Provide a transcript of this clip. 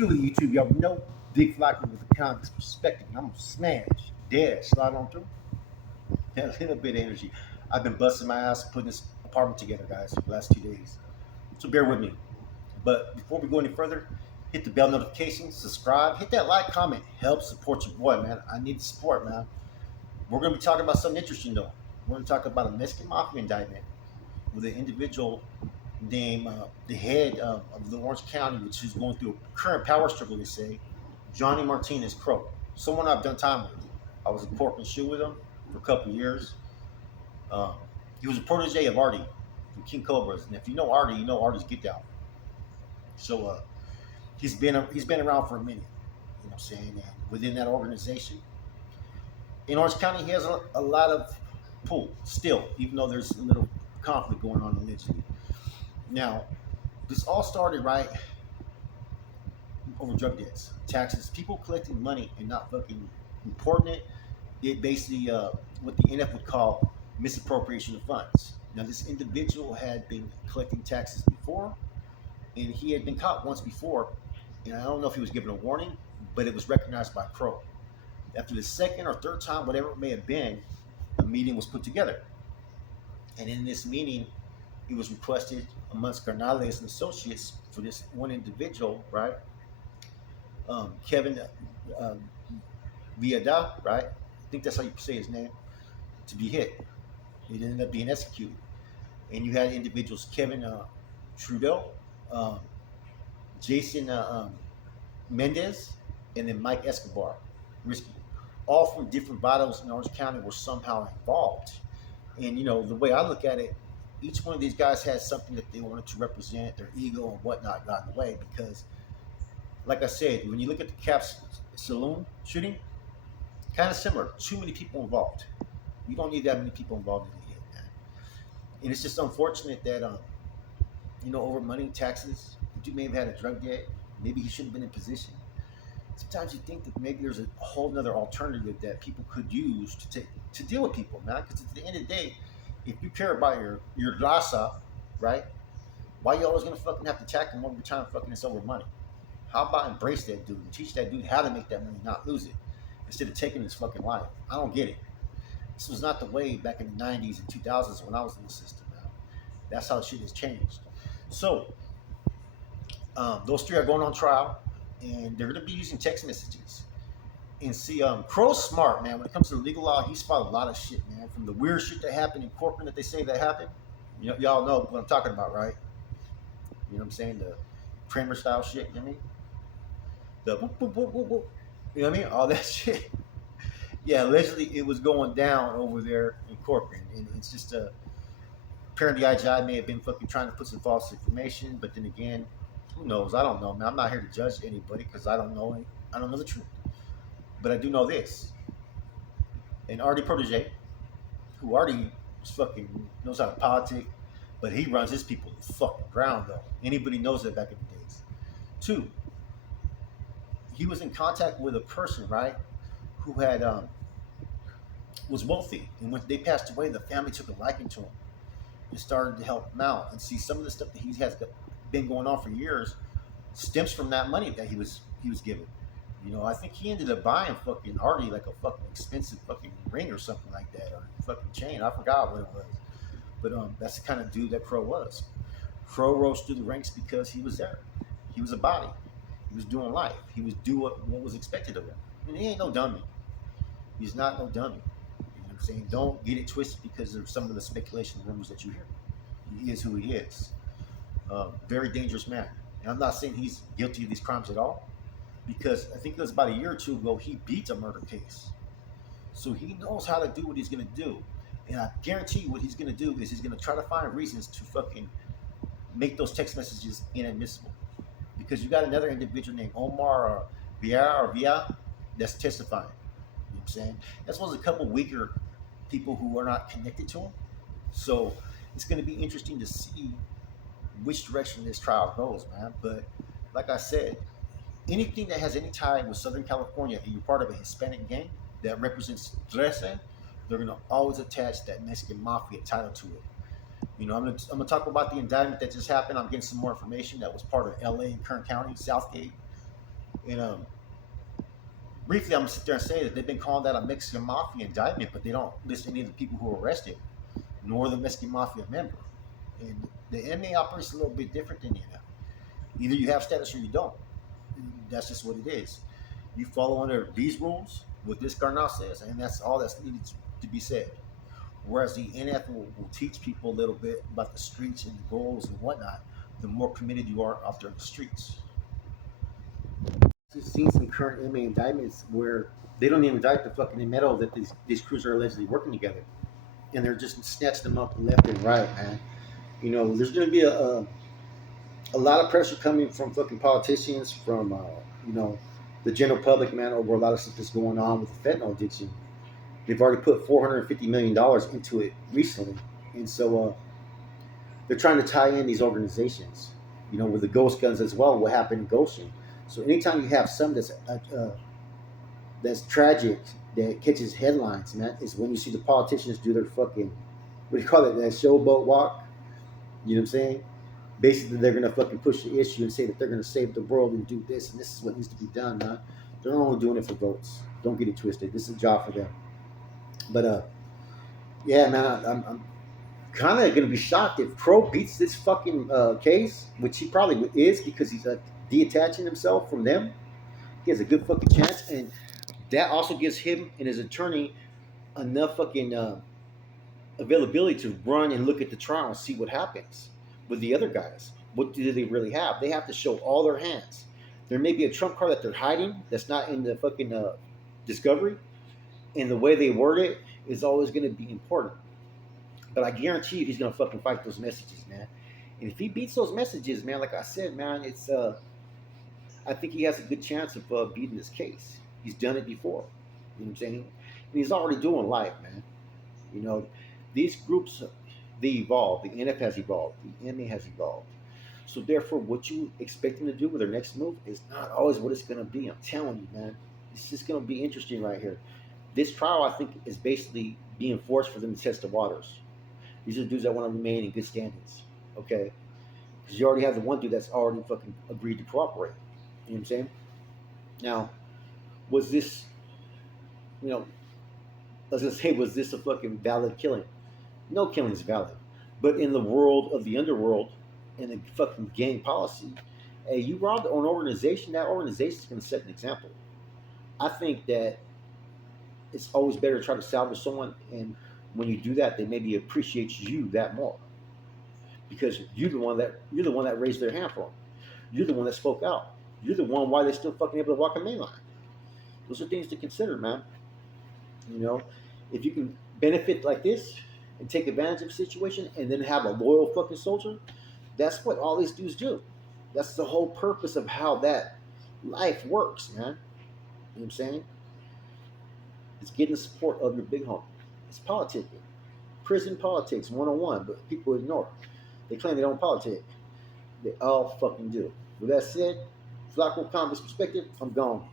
good with YouTube? Y'all know Big Flocky with the comics perspective. I'm gonna smash, dead, slide on through. Had a little bit of energy. I've been busting my ass putting this apartment together, guys, for the last 2 days. So bear with me. But before we go any further, hit the bell notification, subscribe, hit that like, comment, help support your boy, man. I need the support, man. We're gonna be talking about something interesting though. We're gonna talk about a Mexican mafia indictment with an individual named the head of the Orange County, which is going through a current power struggle, they say, Johnny Martinez Crow. Someone I've done time with. I was in pork and shoe with him for a couple of years. Um, he was a protege of Artie from King Cobras, and if you know Artie, you know Artie's Get Down. So he's been around for a minute. You know what I'm saying? And within that organization, in Orange County, he has a lot of pull still, even though there's a little conflict going on allegedly. Now, this all started right over drug debts, taxes, people collecting money and not fucking reporting it. It basically what the NF would call misappropriation of funds. Now, this individual had been collecting taxes before, and he had been caught once before, and I don't know if he was given a warning, but it was recognized by Crow. After the second or third time, whatever it may have been, a meeting was put together, and in this meeting, it was requested amongst Carnales and associates for this one individual, right? Kevin uh, Viada, right? I think that's how you say his name, to be hit. It ended up being executed. And you had individuals, Kevin Trudeau, um, Jason Mendez, and then Mike Escobar, Risky. All from different battles in Orange County were somehow involved. And, the way I look at it, each one of these guys had something that they wanted to represent, their ego and whatnot got in the way because, like I said, when you look at the Caps Saloon shooting, kind of similar. Too many people involved. You don't need that many people involved in it, man. And it's just unfortunate that, over money, taxes, the dude may have had a drug debt. Maybe he shouldn't have been in position. Sometimes you think that maybe there's a whole other alternative that people could use to deal with people, man. Because at the end of the day, if you care about your raza, right? Why you always gonna fucking have to attack him every time fucking it's over money? How about embrace that dude and teach that dude how to make that money, not lose it, instead of taking his fucking life? I don't get it. This was not the way back in the '90s and 2000s when I was in the system, man. That's how shit has changed. So those three are going on trial, and they're going to be using text messages. And see, Crow's smart, man. When it comes to legal law, he spotted a lot of shit, man. From the weird shit that happened in Corcoran that they say that happened. Y'all know what I'm talking about, right? You know what I'm saying? The Kramer style shit. You know what I mean? The whoop, whoop, whoop, whoop, whoop. You know what I mean? All that shit. Yeah, allegedly it was going down over there in Corcoran, and it's just apparently IGI may have been fucking trying to put some false information, but then again, who knows? I don't know, man. I'm not here to judge anybody because I don't know. I don't know the truth, but I do know this: an Artie protege who already fucking knows how to politic, but he runs his people to the fucking ground though. Anybody knows that back in the days. Two, he was in contact with a person, right, who had was wealthy, and when they passed away, the family took a liking to him and started to help him out. And see, some of the stuff that he has been going on for years stems from that money that he was given. I think he ended up buying fucking Artie like a fucking expensive fucking ring or something like that, or fucking chain. I forgot what it was, but that's the kind of dude that Crow was. Crow rose through the ranks because he was there. He was a body. He was doing life. He was doing what was expected of him. And he ain't no dummy. He's not no dummy. You know what I'm saying? Don't get it twisted because of some of the speculation and rumors that you hear. He is who he is. Very dangerous man. And I'm not saying he's guilty of these crimes at all, because I think it was about a year or two ago he beat a murder case. So he knows how to do what he's gonna do. And I guarantee you what he's gonna do is he's gonna try to find reasons to fucking make those text messages inadmissible. Because you got another individual named Omar or Via that's testifying. You know what I'm saying? That's one of a couple weaker people who are not connected to him. So it's going to be interesting to see which direction this trial goes, man. But like I said, anything that has any tie with Southern California and you're part of a Hispanic gang that represents Trece, they're going to always attach that Mexican mafia title to it. I'm gonna talk about the indictment that just happened. I'm getting some more information that was part of LA and Kern County, Southgate. And briefly, I'm gonna sit there and say that they've been calling that a Mexican mafia indictment, but they don't list any of the people who were arrested, nor the Mexican mafia member. And the NMA operates a little bit different than the NF. Either you have status or you don't. That's just what it is. You follow under these rules, what this Carnal says, and that's all that's needed to be said. Whereas the NF will teach people a little bit about the streets and the goals and whatnot, the more committed you are out there in the streets. Just seen some current MA indictments where they don't even indict the fucking metal that these crews are allegedly working together, and they're just snatching them up left and right, man. You know, there's going to be a lot of pressure coming from fucking politicians, from you know, the general public, man, over a lot of stuff that's going on with the fentanyl addiction. They've already put $450 million into it recently, and so they're trying to tie in these organizations. You know, with the ghost guns as well. What happened in Goshen? So anytime you have some that's tragic, that catches headlines, man, is when you see the politicians do their fucking, what do you call it, that showboat walk. You know what I'm saying? Basically, they're gonna fucking push the issue and say that they're gonna save the world and do this and this is what needs to be done, man. They're only doing it for votes. Don't get it twisted. This is a job for them. But yeah, man, I'm kind of gonna be shocked if Crow beats this fucking case, which he probably is because he's detaching himself from them. He has a good fucking chance, and that also gives him and his attorney enough fucking availability to run and look at the trial and see what happens with the other guys. What do they really have? They have to show all their hands. There may be a trump card that they're hiding that's not in the fucking discovery, and the way they word it is always going to be important. But I guarantee you, he's going to fucking fight those messages, man. And if he beats those messages, man, like I said, man, it's I think he has a good chance of beating this case. He's done it before. You know what I'm saying? And he's already doing life, man. You know, these groups, they evolve. The NF has evolved. The MA has evolved. So therefore, what you expect them to do with their next move is not always what it's going to be. I'm telling you, man. It's just going to be interesting right here. This trial, I think, is basically being forced for them to test the waters. These are dudes that want to remain in good standings. Okay? Because you already have the one dude that's already fucking agreed to cooperate. You know what I'm saying? Now, was this, you know, I was gonna say, was this a fucking valid killing? No killing is valid. But in the world of the underworld and the fucking gang policy, hey, you robbed an organization, that organization is gonna set an example. I think that it's always better to try to salvage someone, and when you do that, they maybe appreciate you that more because you're the one that raised their hand for them. You're the one that spoke out. You're the one why they're still fucking able to walk a main line. Those are things to consider, man. You know, if you can benefit like this and take advantage of a situation and then have a loyal fucking soldier, that's what all these dudes do. That's the whole purpose of how that life works, man. You know what I'm saying? It's getting the support of your big home. It's politicking. Prison politics 101, but people ignore it. They claim they don't politic. They all fucking do. With that said, Flacco Comics perspective, I'm gone.